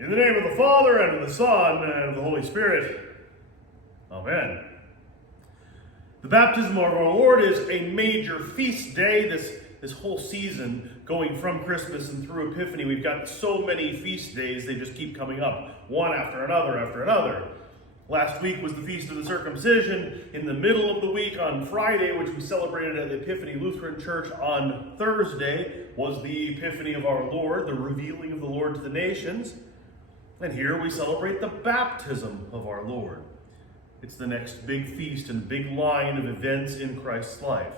In the name of the Father, and of the Son, and of the Holy Spirit. Amen. The baptism of our Lord is a major feast day this whole season, going from Christmas and through Epiphany. We've got so many feast days, they just keep coming up, one after another after another. Last week was the Feast of the Circumcision. In the middle of the week on Friday, which we celebrated at the Epiphany Lutheran Church on Thursday, was the Epiphany of our Lord, the revealing of the Lord to the nations. And here we celebrate the baptism of our Lord. It's the next big feast and big line of events in Christ's life.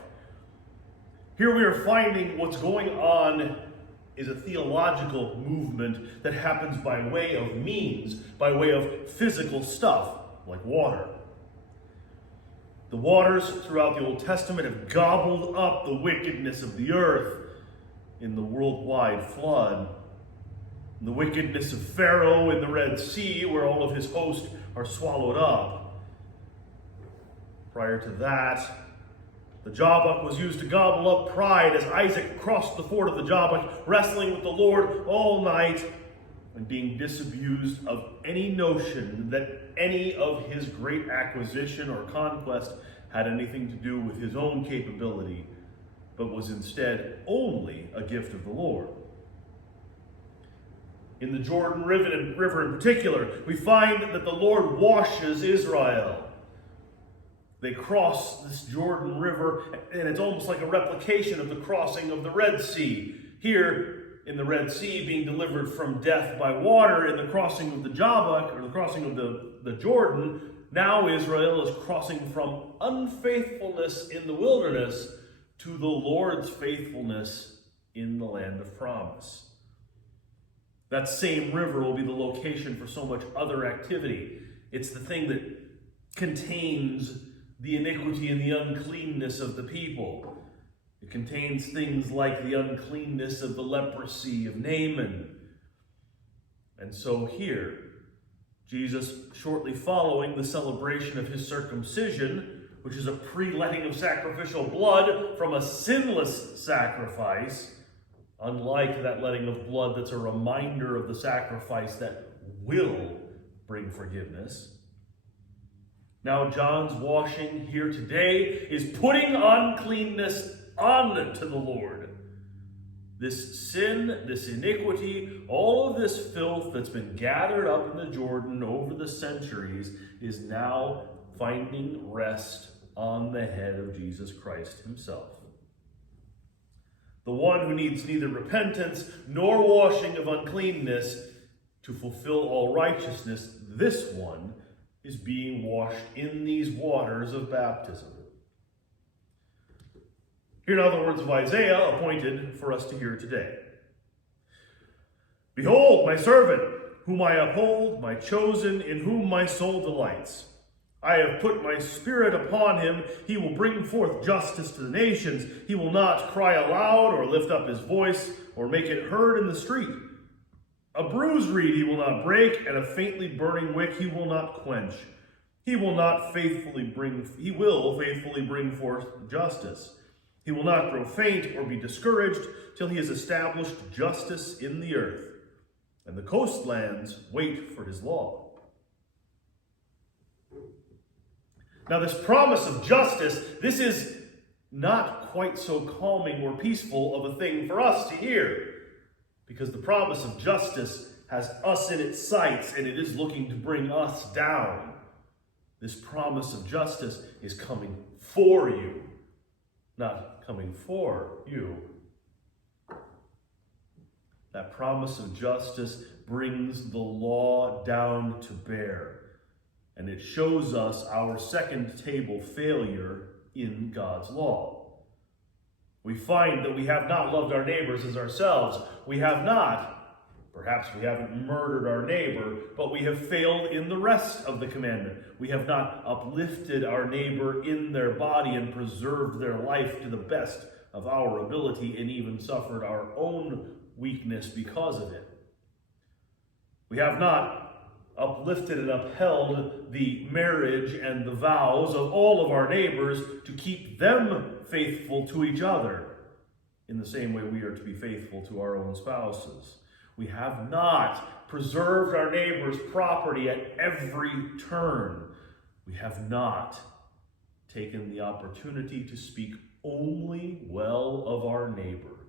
Here we are finding what's going on is a theological movement that happens by way of means, by way of physical stuff, like water. The waters throughout the Old Testament have gobbled up the wickedness of the earth in the worldwide flood. The wickedness of Pharaoh in the Red Sea, where all of his host are swallowed up. Prior to that, the Jabbok was used to gobble up pride as Isaac crossed the ford of the Jabbok, wrestling with the Lord all night and being disabused of any notion that any of his great acquisition or conquest had anything to do with his own capability, but was instead only a gift of the Lord. In the Jordan River in particular, we find that the Lord washes Israel. They cross this Jordan River, and it's almost like a replication of the crossing of the Red Sea. Here, in the Red Sea, being delivered from death by water, in the crossing of the Jabbok, or the crossing of the Jordan, now Israel is crossing from unfaithfulness in the wilderness to the Lord's faithfulness in the land of promise. That same river will be the location for so much other activity. It's the thing that contains the iniquity and the uncleanness of the people. It contains things like the uncleanness of the leprosy of Naaman. And so here, Jesus, shortly following the celebration of his circumcision, which is a pre-letting of sacrificial blood from a sinless sacrifice, unlike that letting of blood that's a reminder of the sacrifice that will bring forgiveness. Now John's washing here today is putting uncleanness on to the Lord. This sin, this iniquity, all of this filth that's been gathered up in the Jordan over the centuries is now finding rest on the head of Jesus Christ himself. The one who needs neither repentance nor washing of uncleanness to fulfill all righteousness, this one is being washed in these waters of baptism. Here are the words of Isaiah appointed for us to hear today. Behold, my servant, whom I uphold, my chosen, in whom my soul delights. I have put my spirit upon him. He will bring forth justice to the nations. He will not cry aloud or lift up his voice or make it heard in the street. A bruised reed he will not break, and a faintly burning wick he will not quench. He will faithfully bring forth justice. He will not grow faint or be discouraged till he has established justice in the earth. And the coastlands wait for his law. Now, this promise of justice, this is not quite so calming or peaceful of a thing for us to hear, because the promise of justice has us in its sights, and it is looking to bring us down. This promise of justice is coming for you, not coming for you. That promise of justice brings the law down to bear. And it shows us our second table failure in God's law. We find that we have not loved our neighbors as ourselves. We have not, perhaps we haven't murdered our neighbor, but we have failed in the rest of the commandment. We have not uplifted our neighbor in their body and preserved their life to the best of our ability, and even suffered our own weakness because of it. We have not uplifted and upheld the marriage and the vows of all of our neighbors to keep them faithful to each other in the same way we are to be faithful to our own spouses. We have not preserved our neighbor's property at every turn. We have not taken the opportunity to speak only well of our neighbor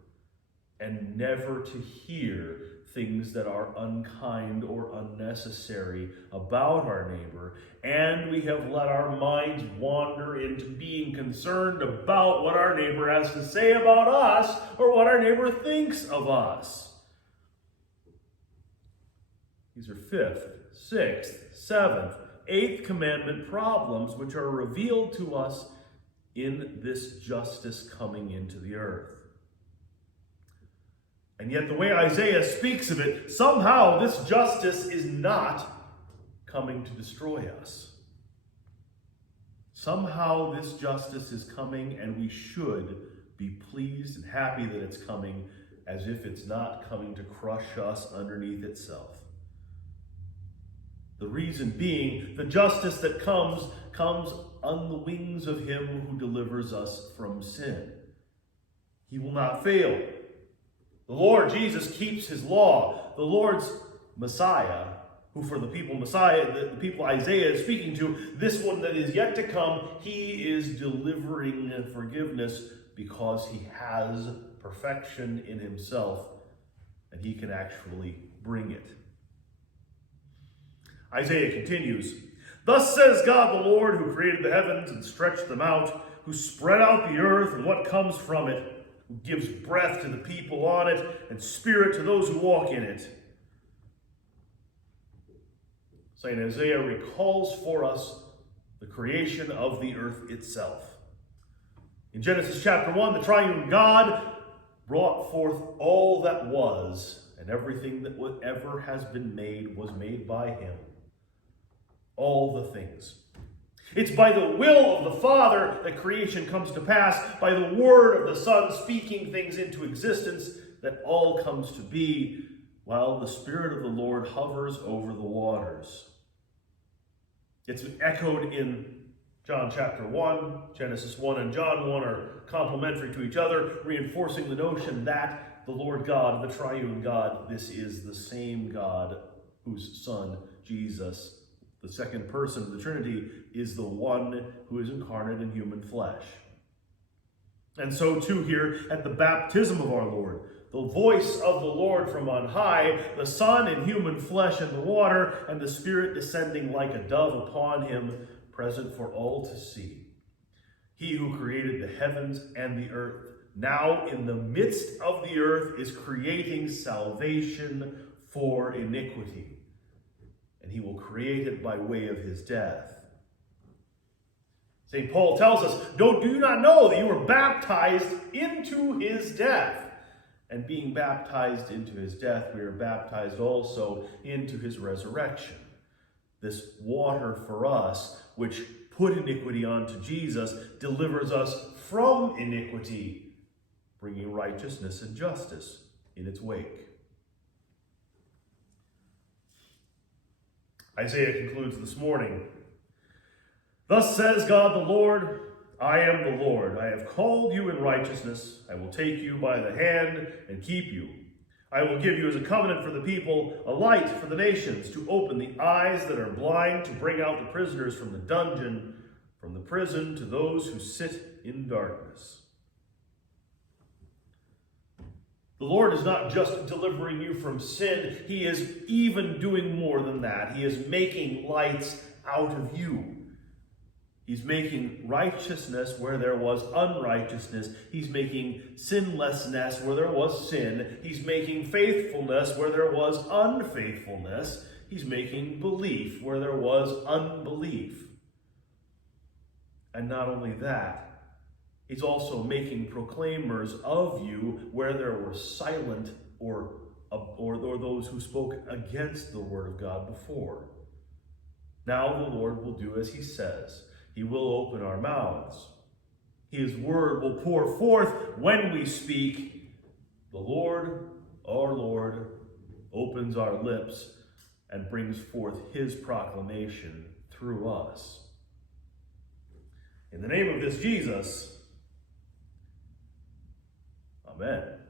and never to hear things that are unkind or unnecessary about our neighbor, and we have let our minds wander into being concerned about what our neighbor has to say about us or what our neighbor thinks of us. These are 5th, 6th, 7th, 8th commandment problems which are revealed to us in this justice coming into the earth. And yet the way Isaiah speaks of it, somehow this justice is not coming to destroy us. Somehow this justice is coming, and we should be pleased and happy that it's coming, as if it's not coming to crush us underneath itself. The reason being, the justice that comes on the wings of him who delivers us from sin. He will not fail. The Lord Jesus keeps his law. The Lord's Messiah, who for the people the people Isaiah is speaking to, this one that is yet to come, he is delivering forgiveness because he has perfection in himself, and he can actually bring it. Isaiah continues, "Thus says God the Lord, who created the heavens and stretched them out, who spread out the earth and what comes from it, who gives breath to the people on it and spirit to those who walk in it." Saint Isaiah recalls for us the creation of the earth itself. In Genesis chapter 1, the triune God brought forth all that was, and everything that ever has been made was made by him. All the things. It's by the will of the Father that creation comes to pass, by the word of the Son speaking things into existence, that all comes to be, while the Spirit of the Lord hovers over the waters. It's echoed in John chapter 1, Genesis 1 and John 1 are complementary to each other, reinforcing the notion that the Lord God, the triune God, this is the same God whose Son, Jesus, the second person of the Trinity, is the one who is incarnate in human flesh. And so too here at the baptism of our Lord, the voice of the Lord from on high, the Son in human flesh in the water, and the Spirit descending like a dove upon him, present for all to see. He who created the heavens and the earth, now in the midst of the earth, is creating salvation for iniquity. And he will create it by way of his death. St. Paul tells us, do you not know that you were baptized into his death? And being baptized into his death, we are baptized also into his resurrection. This water for us, which put iniquity onto Jesus, delivers us from iniquity, bringing righteousness and justice in its wake. Isaiah concludes this morning, "Thus says God the Lord, I am the Lord. I have called you in righteousness. I will take you by the hand and keep you. I will give you as a covenant for the people, a light for the nations, to open the eyes that are blind, to bring out the prisoners from the dungeon, from the prison to those who sit in darkness." The Lord is not just delivering you from sin. He is even doing more than that. He is making lights out of you. He's making righteousness where there was unrighteousness. He's making sinlessness where there was sin. He's making faithfulness where there was unfaithfulness. He's making belief where there was unbelief. And not only that, he's also making proclaimers of you where there were silent or those who spoke against the word of God before. Now the Lord will do as he says. He will open our mouths. His word will pour forth when we speak. The Lord, our Lord, opens our lips and brings forth his proclamation through us. In the name of this Jesus, amen.